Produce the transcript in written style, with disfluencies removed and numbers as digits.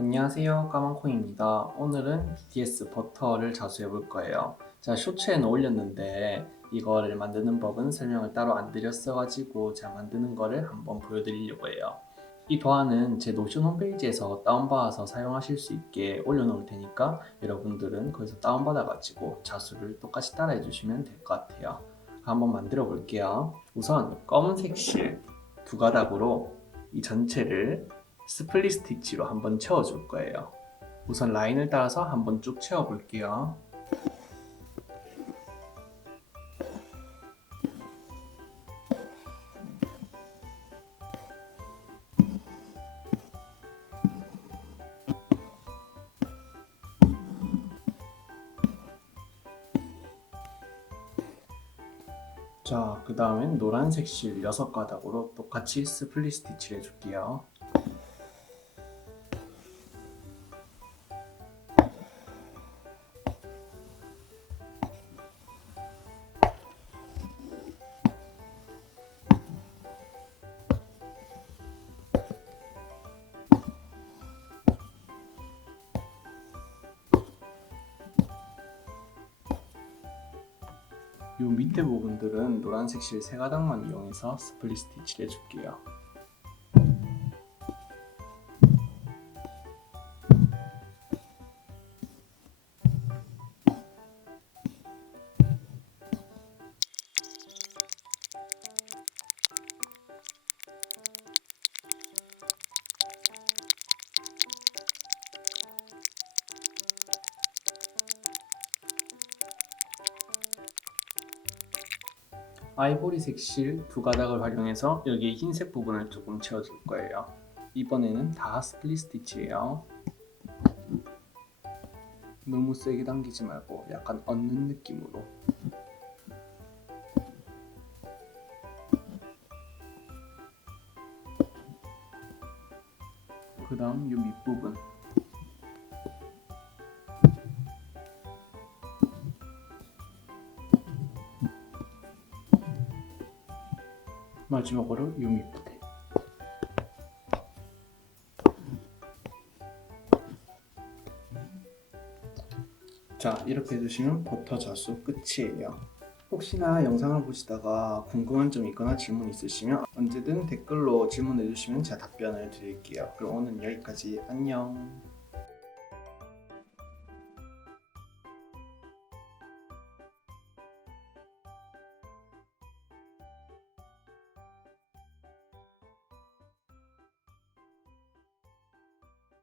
안녕하세요, 까만콩입니다. 오늘은 BTS 버터를 자수해 볼 거예요. 제가 쇼츠에는 올렸는데 이거를 만드는 법은 설명을 따로 안 드렸어가지고 제가 만드는 거를 한번 보여드리려고 해요. 이 도안은 제 노션 홈페이지에서 다운받아서 사용하실 수 있게 올려놓을 테니까 여러분들은 거기서 다운받아가지고 자수를 똑같이 따라해 주시면 될 것 같아요. 한번 만들어 볼게요. 우선 검은색 실 두 가닥으로 이 전체를 스플릿 스티치로 한번 채워줄 거예요. 우선 라인을 따라서 한번 쭉 채워볼게요. 자, 그 다음엔 노란색 실 6가닥으로 똑같이 스플릿 스티치를 해줄게요. 이 밑에 부분들은 노란색 실 3가닥만 이용해서 스플릿 스티치를 해줄게요. 아이보리색 실 2가닥을 활용해서 여기 흰색 부분을 조금 채워줄 거예요. 이번에는 다 스플릿 스티치예요. 너무 세게 당기지 말고 약간 얹는 느낌으로. 그 다음 이 밑부분 마지막으로 이 밑부분. 자, 이렇게 해주시면 버터 자수 끝이에요. 혹시나 영상을 보시다가 궁금한 점 있거나 질문 있으시면 언제든 댓글로 질문해 주시면 제가 답변을 드릴게요. 그럼 오늘 여기까지. 안녕.